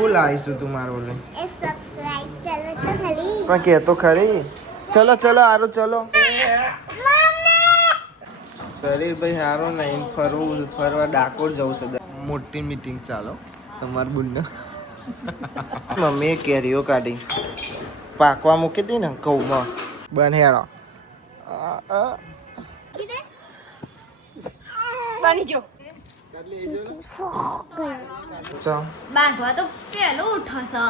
હું લાવીશું તું મારો લે એ સબસ્ક્રાઇબ કરો તો ખાલી પણ કે તો ખરી ચલો ચલો હારું ચલો શરીરભાઈ હારો નહીં ફરવા ડાકોર જવું છે મોટી મીટિંગ ચાલો તમાર બુનને મમ્મીએ કેરીઓ કાઢી પાકવા મૂકી હતી ને ઘઉંમાં બનેડો બની જો બાંધવા તો પેલો ઉઠશે સો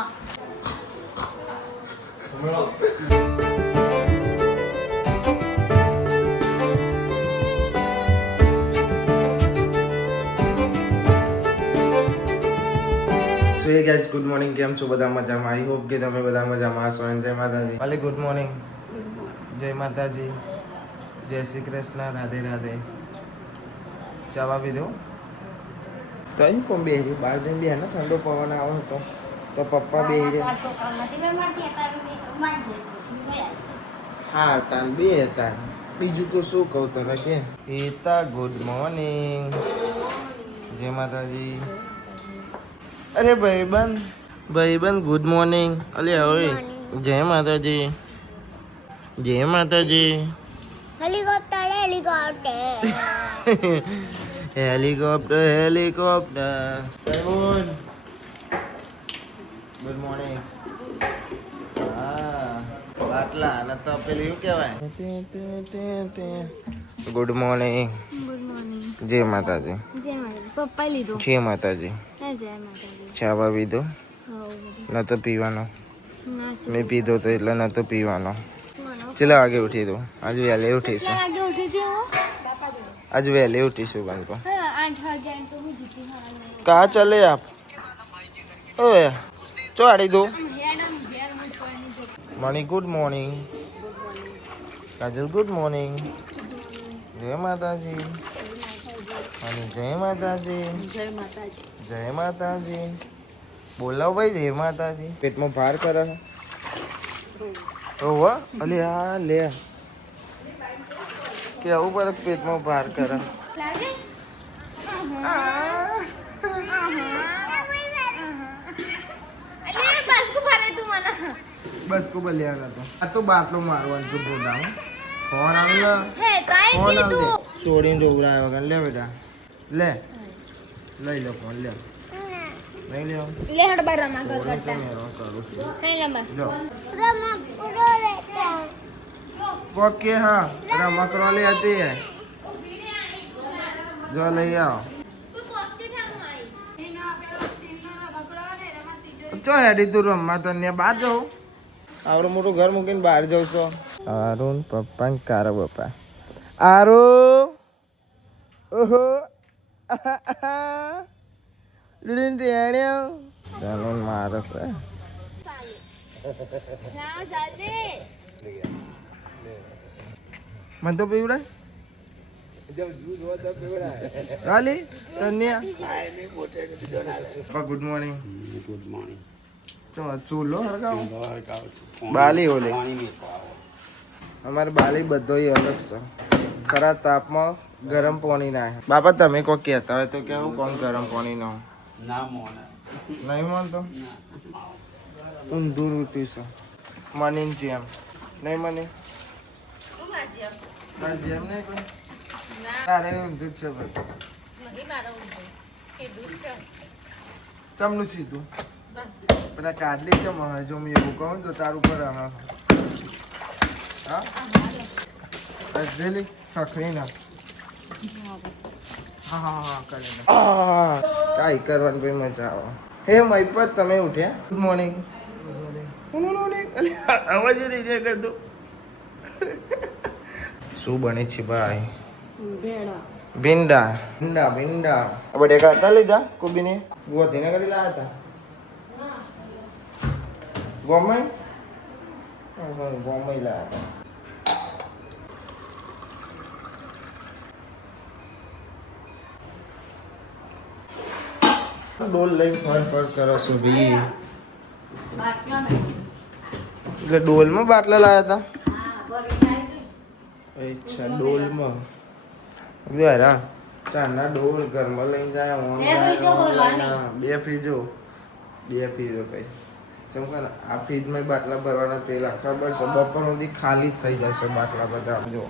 હે ગાઈસ ગુડ મોર્નિંગ કેમ છો બધા મજામાં આઈ હોપ કે તમે બધા મજામાં હશો અને જય માતાજી ભલે ગુડ મોર્નિંગ જય માતાજી જય શ્રી કૃષ્ણ રાધે રાધે ચાવા પીધો કઈ કોણ બેહી બહાર જઈને બેહે ને ઠંડો પવન આવે તો પપ્પા બેહી રહે હા તાન બે તાન બીજું તો શું કહું તને કે હેતા ગુડ મોર્નિંગ જય માતાજી અરે ભાઈબંધ ગુડ મોર્નિંગ અલે હવે જય માતાજી હેલિકોપ્ટર ગુડ મોર્નિંગ હા બાટલા ને તો પેલું એવું કહેવાય ગુડ મોર્નિંગ જય માતાજી પપ્પા લીધો જય માતાજી જય માતાજી ચાવા પીધો નતો પીવાનો મેં પીધો તો એટલે નતો પીવાનો ચલો આગે ઉઠી દો આજે વહેલે ઉઠીશું આગે ઉઠી ગયો આજે વહેલે ઉઠીશું બંકો 8 વાગ્યા તો હું જીતી હા कहाँ चले आप ओए चढ़ी दो मणि गुड मॉर्निंग काजल गुड मॉर्निंग जय माताजी मणि जय माताजी जय माताजी बोलाओ भाई जय माताजी पेट में भार करे ओह अले हाँ ले क्या ऊपर पेट में भार करे बस को बलिया तो आ तो बाटलो मारवान से बोला हूं फोन आवेला फोन आवे छोड़ी डोबरा वगन ले बेटा ले लई लो फोन ले नहीं ले ले हट बार रमा करता मेरा करू नहीं नंबर जो रमा करो लेता ओके हां रमा करो ले आती है जो ले आओ चो हेडी तू रमा तो ने बाहर जाओ આવડો મોટું ઘર મૂકીને બહાર જાઉં છો અરુણ પપ્પા ને કારો પપ્પા આરો ઓહો ડીડીન ટેણ્યો ચાલો મારસ મન તો પીવડાય રાલી કન્યા ગુડ મોર્નિંગ તો ચૂલો હરગાવ બાલી ઓલે અમારે બાલી બધો અલગ છે ખરા તાપમાં ગરમ પાણી ના બાપા તમે કોઈ કહેતા હોય તો કેવું કોણ ગરમ પાણી ના નહીં માનતો ઊંધું ઋતુ છે મની જેમ નહીં મને જેમ નહીં કોઈ તારે ઊંધું જ છે બધું ચમનું સીધું પેલા કાઢલી છે જો મેં એવું કહું તો તારું પર હા અજેલી ખખરી ના હા કરી કાંઈ કરવાનું ભાઈ મજા આવે હે મહિપત તમે ઉઠ્યા ગુડ મોર્નિંગ અવાજ નહીં રહ્યા કરતો શું બને છે ભાઈ ભીંડા બટેકા હતા લીધા કોબીને ગોધીને કરી લાવ્યા હતા ગોમય લાવ્યા ડોલ લઈ ફર કરો છો ભી એટલે ડોલમાં બાટલા લાવ્યા હતા અચ્છા ડોલમાં યાર ચાના ડોલ ઘરમાં લઈને જાય બે ફ્રીજો 2 ફ્રીજો કઈ ચમ કે આ ફ્રીજમાં બાટલા ભરવાના પેલા ખબર છે બપોર સુધી ખાલી જ થઈ જશે બાટલા બધા જો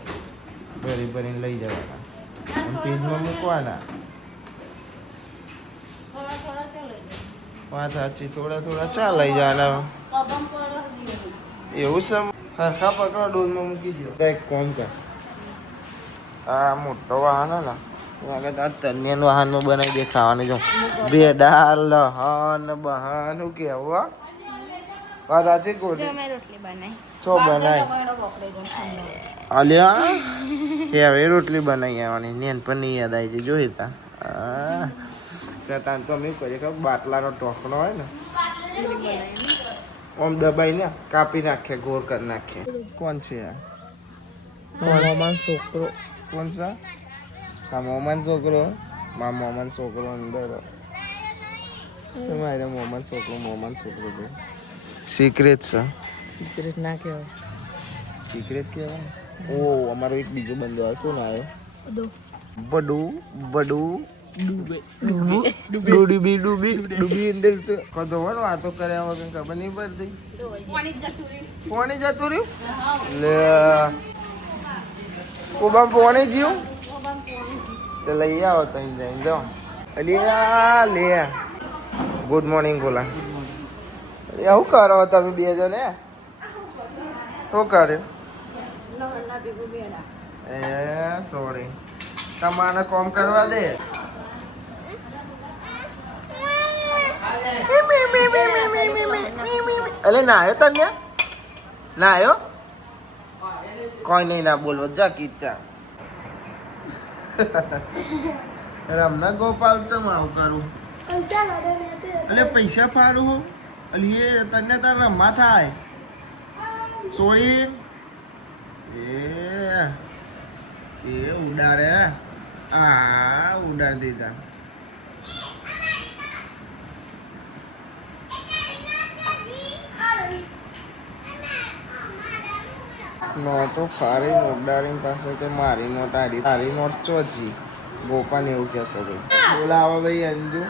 ભરી ભરીને લઈ જવાના ફ્રીજમાં મૂકવાના વાત સાચી થોડા ચા લઈ જવાના એવું છે હરખા પકડો ડોલમાં મૂકી દો એક કોમ કર આ મોટો વાહન હે ને આગળ આ તન્યન વાહનમાં બનાવી દે ખાવાની જો ભેડા લહન બહાન શું કેવું વાત સાચી ગોડી રોટલી બનાવી છો બનાવી અલ્યા એ હવે રોટલી બનાવી આવવાની નેન પણ નહીં યાદ આવી જાય જોઈ તા તાન તો અમે કરીએ કે બાટલાનો ટોકનો હોય ને ઓમ દબાઈને કાપી નાખે ગોળ કરી નાખે કોણ છે આ મોમાન છોકરો કોણ છે હા મોમાન છોકરો અંદર છે મારે મોમાન છોકરો છે સિક્રેટ છે સિક્રેટ ના કહેવાય સિક્રેટ કહેવાય ઓ અમારો એક બીજો બંદો આવ્યો કોણ આવ્યો બડુ ડૂબી અંદર છે કદો વળો વાતો કર્યા વગર ખબર નહીં પડતી પોણી જતું રહ્યું લે કોબા પોણી જીવ તો લઈ આવો તઈ જઈને જાઓ અલિયા લે ગુડ મોર્નિંગ બોલા શું કરો તમે 2 જણે શું કરે એ સોરી તમારે કોમ કરવા દે અલે નાયો તને નાયો કોઈ નહીં ના બોલવો જા કીધા રમના ગોપાલ ચમ આવું કરું અલે પૈસા ફાડું હો અલી એ તને તાર રમવા થાય સોળી એ ઉડાડે આ ઉડાડ દીધા નોટો ફારી ઉડાડીને પાસે કે મારી નોટ આડી મારી નોટ ચોચી ગોપાને એવું કહેશે ભાઈ બોલાવો ભાઈ અંજુ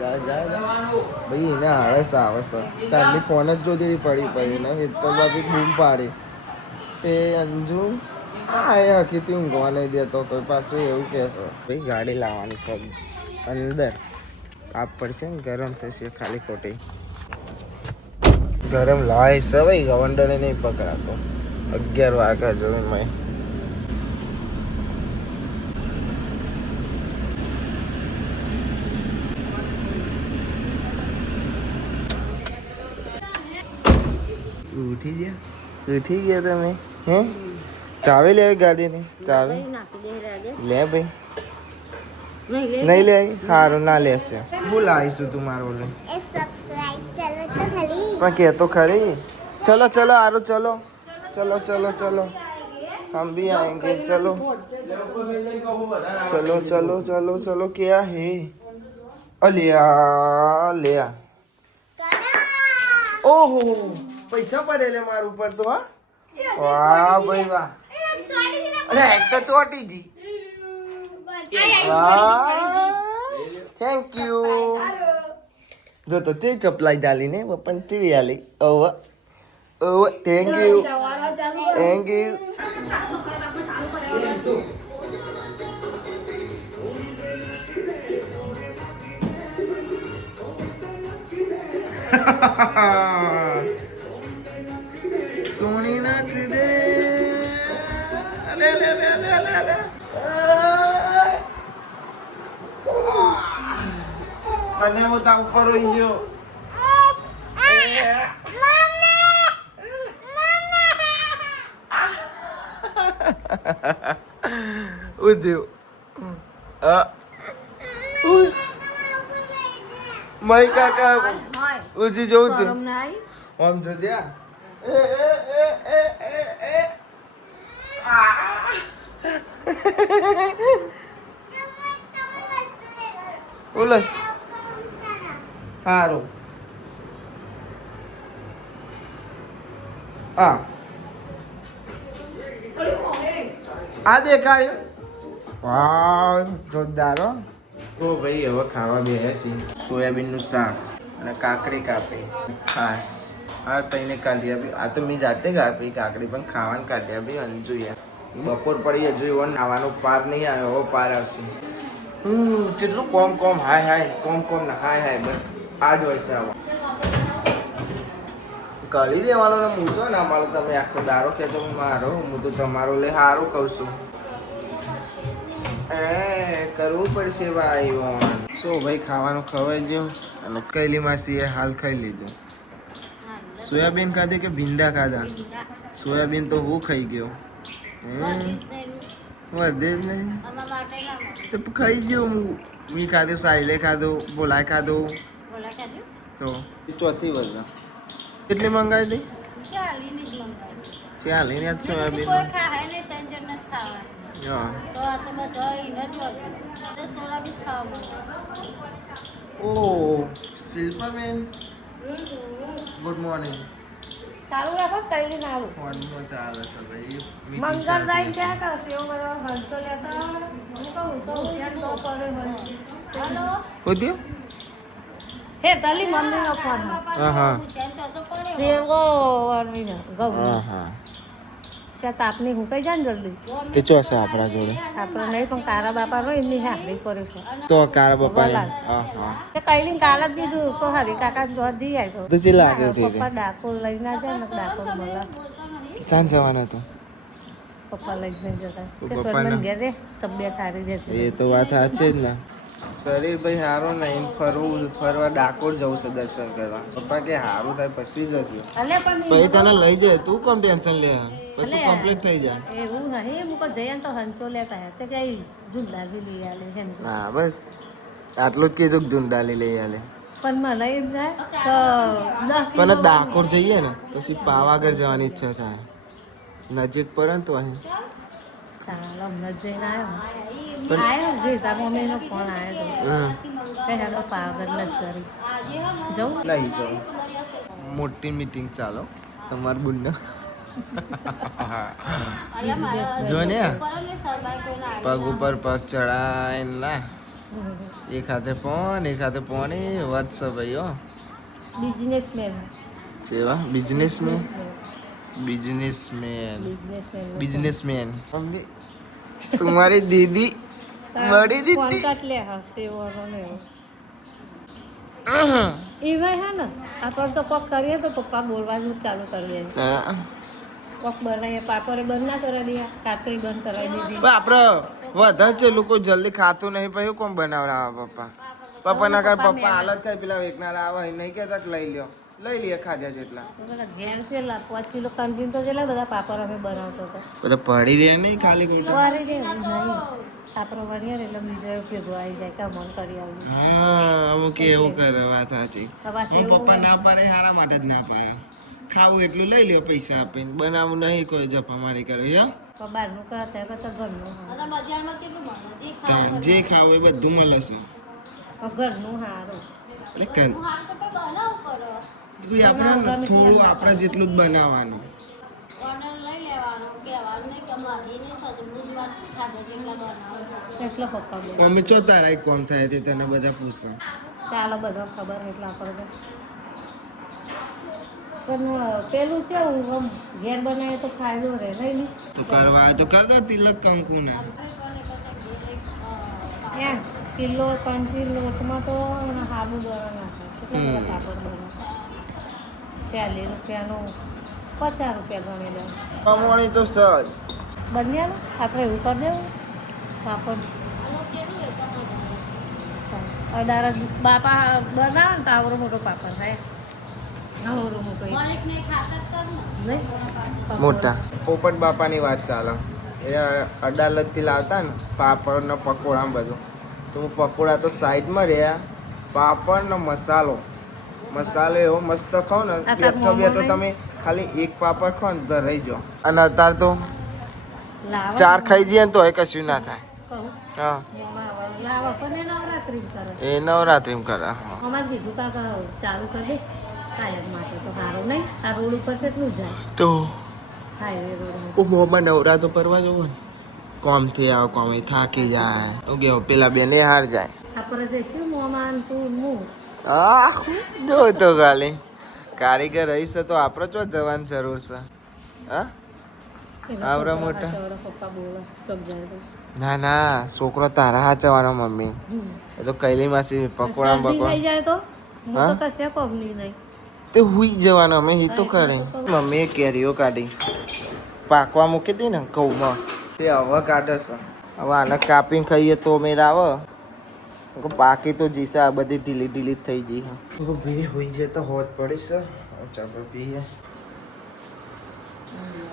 જા ભાઈ એને આવે છે ચારની ફોન જ જોતી પડી ને એ તો બાબી બૂમ પાડી તે અંજુ હા એ હકીથી ઊંઘવા નહીં દેતો કોઈ પાછું એવું કહેશે ભાઈ ગાડી લાવવાની છે અંદર આપ પડશે ને ગરમ થશે ખાલી ખોટી ગરમ લાય છે ભાઈ ગવંડરે નહીં પકડાતો 11 વાગ્યા જોઈ મેં ઉઠી ગયા તમે હે ચાવી લે ગાડીની ચાવી લે ભાઈ નહીં લે સારું ના લેશે હું લાવીશું તું મારો લે સબસ્ક્રાઇબ કરો તો ખાલી પણ કે તો ખરી चलो चलो आरो चलो चलो चलो चलो हम भी आएंगे चलो चलो चलो चलो चलो क्या है अलिया लिया ओहो पैसा पड़ेले मार ऊपर तो हाँ वाह भाई वाह अरे एक तो छोटी जी वाह थैंक यू जो तो ते चपलाई डाली ने वो पंती वाली ओह Oh, thank you. Thank you. Soni नाक दे. ले. तने मोटा ऊपर होई जो. Udah, mai kakak, uji jauh tu. Om tu dia. Ulas. Haru. આ દેખાડ્યો વાહ જોરદાર હો તો ભાઈ હવે ખાવા બેસી સોયાબીનનું શાક અને કાકડી કાપી ખાસ આ તઈને કાઢી આપી. આ તો મેં જાતે કાપી કાકડી, પણ ખાવાનું કાઢી આપી અંજુએ. બપોર પડી હજુ એવો નાવાનો પાર નહીં આવ્યો, એવો પાર આવશે. જેટલું કોમ હાય કોમ હાય બસ આ જ હોય છે. આવો કરી દેવાનો ને હું તો ના મારો, તમે આખો દારો કહેતો હું મારો, હું તો તમારો લે સારું કહું છું. કરવું પડશે ભાઈ. શું ભાઈ ખાવાનું ખવાઈ ગયું અને કૈલી માસીએ હાલ ખાઈ લીધું. સોયાબીન ખાધી કે ભીંડા ખાધા? સોયાબીન તો હું ખાઈ ગયો. વધે જ નહીં તો ખાઈ ગયો હું. મેં ખાધું, સાહિલે ખાધું, બોલાય ખાધું. તો ચોથી વધા કેટલી મંગાવી હતી? 40 જ સોયાબીન. ઓ શિલ્પાબેન ગુડ મોર્નિંગ. ચાલુ રાખો કઈ ના આવું ફોનમાં ચાલે છે ભાઈ. મંગળ જાય ક્યાં કરશે એવું મારો હંસો લેતા હું કહું તો ધ્યાન તો કરે હોય. હેલો કોદ્યો હે તલી મમ્મી નો ફોન. હા સેવો વાળવીને ગવ હા ત્યાં તાપની હું કઈ જાય ને જલ્દી તે ચોસે આપણા જોડે આપણે નહીં પણ કારા બાપા રો એમની હારી પડે છે તો કારા બાપા. વલાલ. હા તે કઈલી કાલ જ દીધું તો હરી કાકા જોર જી આવ્યો તો ચી લાગે ઉઠી પપ્પા ડાકોર લઈને જાય ને ડાકોર મળે ચાંદ જવાનો તો. પપ્પા લઈને જતા કે પપ્પાને? સોનમન ઘેર રે તબિયત સારી રહેશે એ તો વાત સાચી જ ને. શરીર ભાઈ સારું નહીં, ફરવા ડાકોર જવું છે દર્શન કરવા. પપ્પા કે સારું થાય પછી જશું. અલે પણ પછી તને લઈ જાય, તું કોમ ટેન્શન લે, પછી અલે. કમ્પ્લીટ થઈ જાય. એવું નહીં મુકો જઈએ ને તો હંચો લેતા હે તે કઈ ઝુંડા બી લઈ આલે છે ને હા બસ આટલું જ કીધું કે ઢૂંઢાલી લઈ આલે. પણ મને એમ થાય તો 10 પણ ડાકોર જઈએ ને પછી પાવાગઢ જવાની ઈચ્છા થાય. નજીક પડે ને તો અહીં. ચાલો હમણાં જ જઈને આવ્યો જે તાર મમ્મીનો ફોન આવ્યો તો કઈ હેડો પાવાગઢ જ કરી જવું નહીં જવું. મોટી મીટિંગ ચાલો તમાર બુનને. જો ને પગ ઉપર પગ ચડાય ના, એક હાથે પોણી વર્ષ ભાઈ હો. બિઝનેસમેન જેવા बिजनेसमैन मम्मी तुम्हारी दीदी बड़ी दीदी કોન્ટ્રાક્ટ લે હા સેવાનો ને એ ભાઈ હા ને આપણે તો કોક કરીએ તો પપ્પા બોલવાનું ચાલુ કરીએ કોક બનાવીએ પાપડે બંધ ના કરી દઈએ કાકરી બંધ કરાવી દીધી આપડે વધારે છે લોકો જલ્દી ખાતું નહીં પછી કોણ બનાવડાવે પપ્પા ના કર પપ્પા હાલત કઈ પેલા વેકનારા આવે નહીં કેતા લઈ લઈએ ખાધ્યા જેટલા બધા ઘેર છે 5 કિલો કંજીન તો જેટલા બધા પાપડ અમે બનાવતો હતો બધા પડી રહે નહીં ખાલી વારે જે નહીં આપણે વણીએ ને એટલે બીજો ઉપયોગ આવી જાય કે મન કરી આવ્યું હા અમુક એવું કરે વાત સાચી. પાછા પપ્પા ના પાડે હારા માટે જ ના પાડે. ખાવું એટલું લઈ લ્યો પૈસા આપીને, બનાવવું નહીં કોઈ જપામારી કરે તો બહારનું કરતા કરતા ઘરનું જે ખાવું એ બધું મળે છે. ઘરનું સારું એટલે આપણે થોડું આપણા જેટલું જ બનાવવાનું. એટલો પપ્પા બોલે અમે ચો તારા કોમ થાય તે તને બધા પૂછે. ચાલો બધો ખબર એટલે આપણે પણ પેલું છે હું ઘેર બનાવે તો ફાયદો રહે નહીં તો કરવા તો કર દો તિલક કંકુ ને. કિલો કંચી લોટમાં તો હાબુ દોરા નાખે કેટલા બધા પાપડ બને 40 રૂપિયાનું 50 રૂપિયા ગણી લે કમોણી તો સદ બન્યા ને આપણે એવું કરી દેવું પાપડ 18 બાપા બનાવે ને તો આવડો મોટો પાપડ થાય આવડો મોટો નહીં મોટા પોપટ બાપાની વાત ચાલે. એ અડાલતથી લાવતા ને પાપડ ને પકોડા બધું, તો પકોડા તો સાઈડમાં રહ્યા, પાપડ ને મસાલો એવો મસ્ત ખાઓ ને બેઠો તમે ખાલી એક પાપડ ખાઓ ને તો રહી જાઓ. અને અત્યારે તો ચાર ખાઈ જઈએ ને તો એ કશું ના થાય. હા લાવા પણ નવરાત્રી કરે એ નવરાત્રિમાં કરે. અમારે બીજું કાંક ચાલુ કરી દે કાયમ માટે તો સારું નહીં આ રોડ ઉપર કેટલું જાય તો હાઈવે રોડ મોમાં નવરાતો પરવા જવું ને કોમથી આવ કોમ થાકી જાય ઓકે પેલા બેને હાર જાય. આપણે જઈશું મોમાં તું હું જો તો ખાલી કારીગર રહીશ તો આપણે ચો જવાની જરૂર છે હા આવડા મોટા પપ્પા બોલે ચોક જાય તો ના ના છોકરો તારા હાચવાનો મમ્મી એ તો કૈલી માસી પકોડા શરદી બકોડા થઈ જાય તો હું હા? તો કશે કોમની નહીં તે હુઈ જવાનો અમે હી તો કરે મમ્મીએ કેરીઓ કાઢી પાકવા મૂકી હતી ને ઘઉંમાં તે હવે કાઢે છે હવે આને કાપીને ખાઈએ તો મેર આવે પાકી તો જીસા આ બધી ઢીલી ઢીલી થઈ ગઈ તો ભી હોઈ જાય તો હોત પડી છે ચાલો પીએ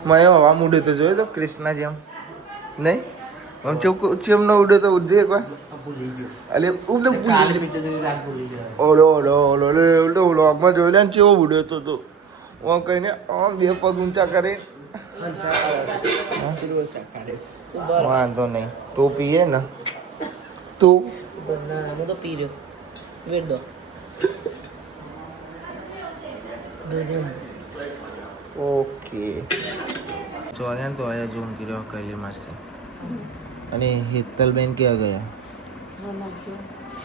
મેં હવા મૂડે તો જોયો તો કૃષ્ણ જેમ નહીં આમ ચેમ ન ઉડે તો ઉડજે એકવાર અલે ઉડે ઓલો ઓલો ઓલો ઓલો વ્લોગમાં જોઈ લે ને ચેવો ઉડ્યો તો હું કહીને આમ બે પગ ઊંચા કરે વાંધો નહીં તું પીએ ને તું હું તો પી રહ્યો વેટ દો ઓકે ચોર્યા તો આયા જો ઊંઘી રહ્યો કૈલી મારશે અને હેતલબેન ક્યાં ગયા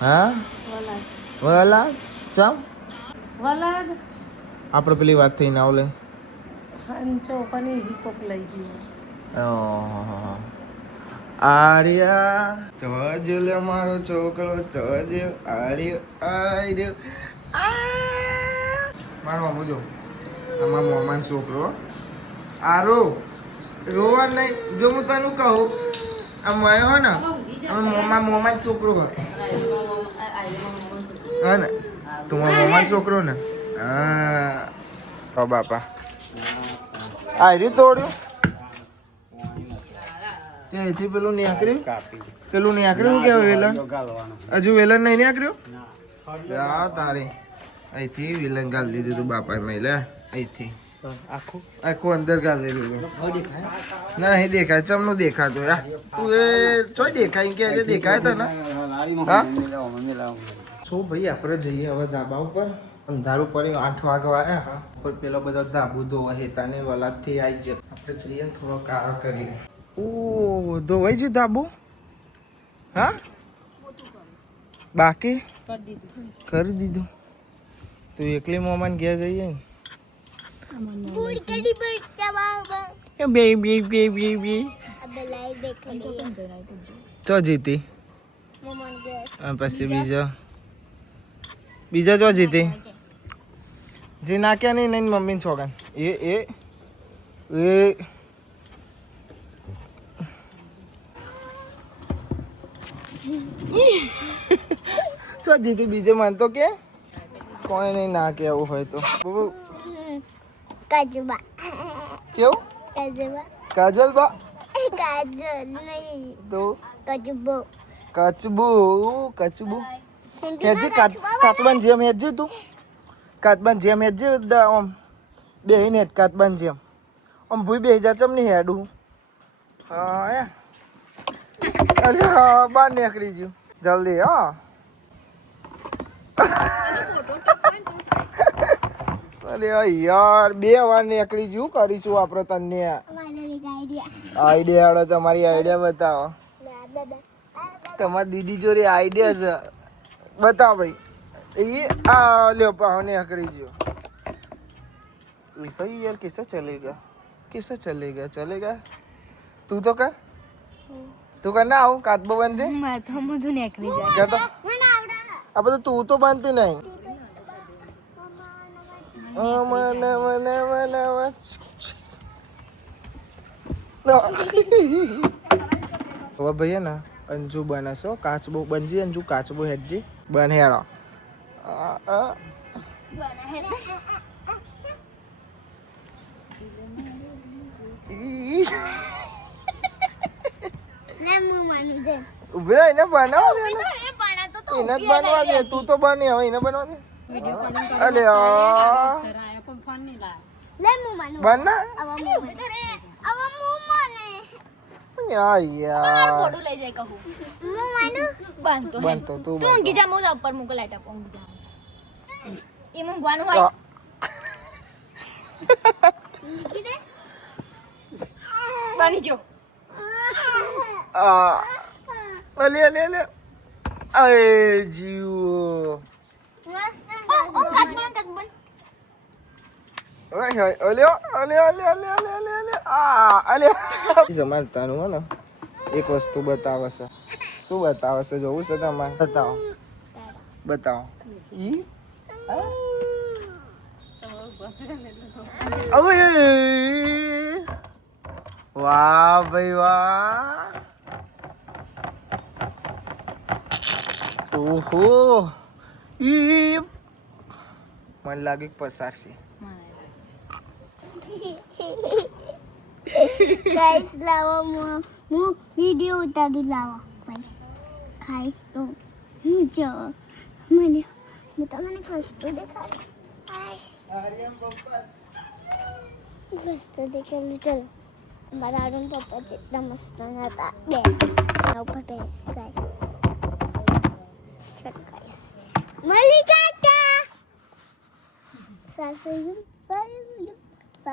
હા વલા ચમ વલાદ આપણે પેલી વાત થઈને આવ લે ચોકની હિકોક લઈ ગયો આર્યા ચોજો લે મારો છોકરો ચોજો આર્યો આર્યો મારો મામો જો અમારો મોમાન છોકરો આરો રોવા નહીં જો હું તને કહું આમ આવ્યો હો ને અમે મોમાન છોકરો હા ને તું મોમાન છોકરો ને હા બાપા આર્યું તોડ્યું ત્યાંથી પેલું નીકળ્યું પેલું નીકળ્યું કેવું વેલણ હજુ વેલણ નહીં નીકળ્યું હા તારી અહીંથી વેલણ ગાલી દીધું તું બાપાએ મહિલા અહીંથી આખું અંદર ગાલી દીધું ના અહીં દેખાય ચમનું દેખાતું યાર તું એ ચોય દેખાય કે આજે દેખાય તને હા શું ભાઈ આપણે જઈએ હવે ધાબા ઉપર અંધારું પડ્યું 8 વાગવા આવ્યા પર પેલો બધો ધાબુ ધોવા હેતાને વલાદથી આવી ગયો આપણે જઈએ થોડો કારો કરીએ ઓ ધોવાઈ ગયું ધાબુ હા બાકી કરી દીધું તું એકલી મોમાન ઘેર જઈએ ને ફૂડ કડી પર ચવાવા એ બે બે બે બે બે અબ લાઈવ દેખ ચો જીતી મમન ગેસ અને પછી બીજા ચો જીતી જે નાખ્યા નહીં નહીં મમ્મીને છોકરા એ ચો જીતી બીજે માનતો કે કોઈ નહીં ના કે આવું હોય તો કાજબા કેવું કાજબા કાજલ બા કાજલ નહીં તો કાજબો કચબુ હેજી કાચબાન જેમ હેજી તું કાચબાન જેમ હેજી આમ બેહીને હેડ કાચબાન જેમ આમ ભૂઈ બેહી જા ચમ નહીં હેડું હા અરે હા બહાર નીકળી ગયું જલ્દી હા અરે યાર 2 વાર નીકળી ગયું કરીશું આપણે તને આઈડિયા હાડો તમારી આઈડિયા બતાવો તમારી દીદી જોડે આઈડિયા છે બતાવો ભાઈ એ આ લ્યો પાહો નીકળી ગયો सही यार कैसे चलेगा चलेगा तू तो कर तू करना आओ कातबो बनते मैं तो मधु नेकरी जा क्या तो अब तो तू तो बनती नहीं मन હવે ભાઈ ને અંજુ બનશો કાચબો બનજી અંજુ કાચબો હેડજી બન હેડો ઉભે એને બનાવો દે એને જ બનવા દે તું તો બની હવે એને બનવા દે અલે બન ના યાર બનતો તું ઊંઘી જા મોજા ઉપર મૂકો લાઈટ આપ ઊંઘી જા એ ઊંઘવાનું હોય બની જો અલે અલે અલે અરે જીવો મસ્ત ઓય ઓય ઓલ્યો ઓલ્યો ઓલ્યો ઓલ્યો ઓલ્યો ઓલ્યો આ ઓલ્યો જમાડતાનું હો ને એક વસ્તુ બતાવે છે શું બતાવે છે જોવું છે તમારે બતાવો બતાવો ઈ ઓય વાહ ભાઈ વાહ ઓહો ઈ મને લાગે પસાર છે ગાઈસ લાવો હું વિડિયો ઉતારું લાવો ગાઈસ ખાઈશ તો જો મને હું તમને વસ્તુ દેખાડું આર્યન પપ્પા વસ્તુ દેખાડું ચલો મારા અરુણ પપ્પા જેટલા મસ્ત હતા બે ઉપર બેસ ગાઈસ મળી કાકા સાસુ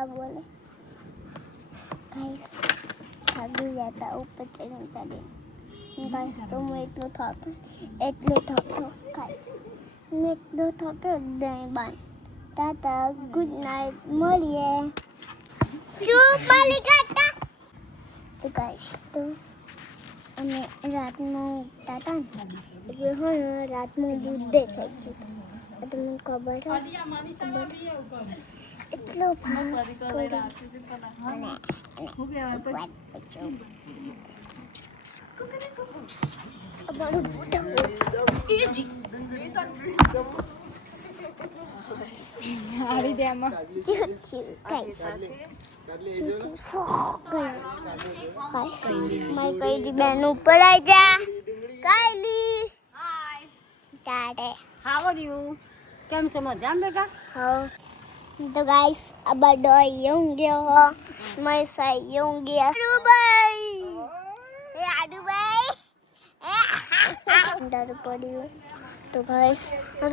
બોલે ગાઈસ સાબુ જતા ઉપર ચડીને ગાઈસ તો હું એટલું થતો ગાઈસ હું એટલું થતો દહીં બાય તાતા ગુડ નાઇટ મળીએ ચૂપ મળી કાકા તો ગાઈસ તો અમે રાતમાં ઉઠતા હતા ને એટલે હું રાતમાં દૂધ દેખાઈ ગયું તમને ખબર છે એટલો ભાગ કર્યો અને વાત પછી અમારું આવી દે આમાં મારી કઈ બેન ઉપર આવી જા કાયલી ટાટે હાવ આર યુ કેમ છે મજામાં બેટા હા તો ગાઈસ આ બડો ઊંઘ્યો હો મેં સહી ઊંઘી આડુભાઈ એ આડુભાઈ ડર પડ્યું તો ગાઈસ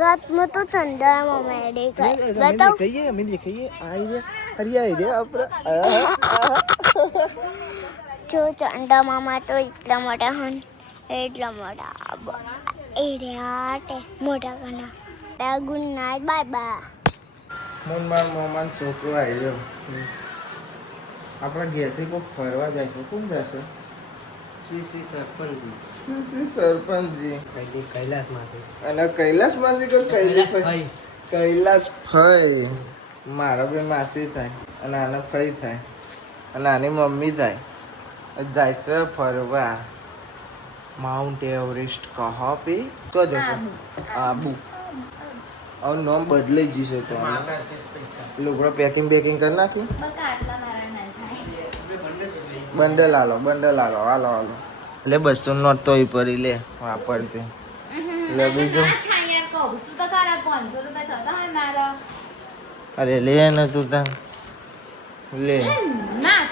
રાતમાં તો ઠંડામાં મેડે ગઈ બતાવ કહીએ અમે દેખાઈએ આઈ રે હરિયા રે આપરા જો ચંડા મામા તો એટલા મોટા હન એટલા મોટા એ રે આટે મોટા કના ગુડ નાઇટ બાય બાય મોન માર મોમાન છોકરો આવ્યો આપણા ઘેરથી કોઈ ફરવા જાય છે કોણ જશે શ્રી સરપંચજી શ્રી સરપંચજી કૈલાસ માસી અને કૈલાસ માસી કે કૈલાસ ફઈ મારા બે માસી થાય અને આના ફઈ થાય અને આની મમ્મી થાય જાય છે ફરવા માઉન્ટ એવરેસ્ટ કહો પે તો જશે આબુ હવે નામ બદલાઈ જશે તો લોકો પેકિંગ કરી નાખ્યું બંડલ હાલો હાલો એટલે 200 નોટ તો પડી લે વાપરતી લે બીજું અરે લે ને તું તાર લે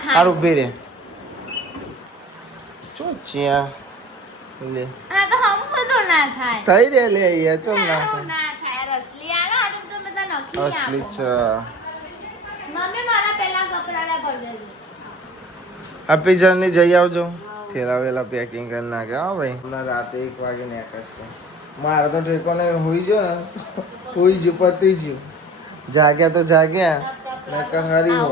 સારું ઉભી રે શું છે આ લે થઈ રે લે યાર ચમ ના થાય અસલી છે આપી જણની જઈ આવજો થેલા વેલા પેકિંગ કરી નાખે હા ભાઈ હમણાં રાતે 1 વાગે નીકળશે મારે તો ઠેકો ને હોઈ ગયો ને હોઈ ગયું પતી ગયું જાગ્યા તો જાગ્યા ને કહરી હો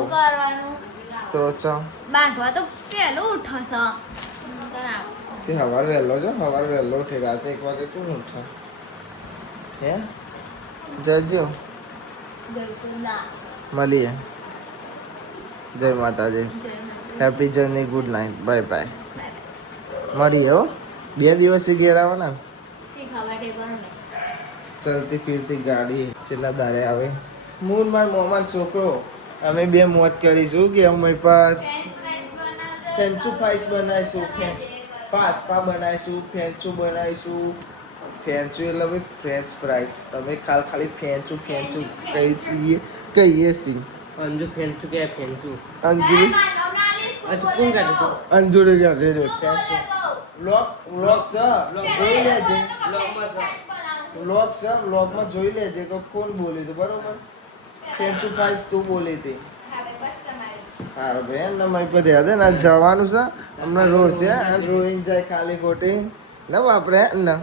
તો ચો બાંધવા તો પેલો ઉઠશે તે સવાર વહેલો ઉઠે રાતે 1 વાગે કોણ ઉઠે હે જજો મળીએ જય માતાજી happy journey good night bye bye મળીએ હો 2 દિવસથી ઘેર આવવાના ચલતી ફિરતી ગાડી છેલ્લા દારે આવે મૂન માર મોમાન છોકરો અમે બે મોજ કરીશું કે અમે પર ફેન્ચુ ફ્રાઈસ બનાવીશું પાસ્તા બનાવીશું ફેન્ચુ બનાવીશું ફેન્ચુ એટલે ભાઈ ફ્રેન્ચ ફ્રાઈસ અમે ખાલી ફેન્ચુ કહીએ છીએ અંજુ ફેંચું કે ફેંચું અંજુ કોણ કાઢે તું અંજુરે ગયા રે ફેન્ચુ વ્લોગ જોઈ લેજે વ્લોગમાં જોઈ લેજે કે કોણ બોલે છે બરોબર ફેન્ચુ ફ્રાઈસ તું બોલી હતી હા બેન ને મારી પર યાદ ને જવાનું છે હમણાં રોજ છે રોઈને જાય ખાલી ખોટી ને વાપરે ને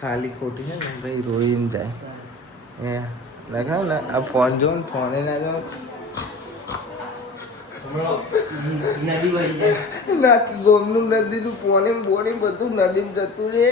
ખાલી ખોટી છે ને ભાઈ રોઈને જાય લખાવ ને આ ફોન જો ને ફોને ના જો નદી વહી જાય નાખી ગોમનું નદી તું ફોને બોને બધું નદીમાં જતું રે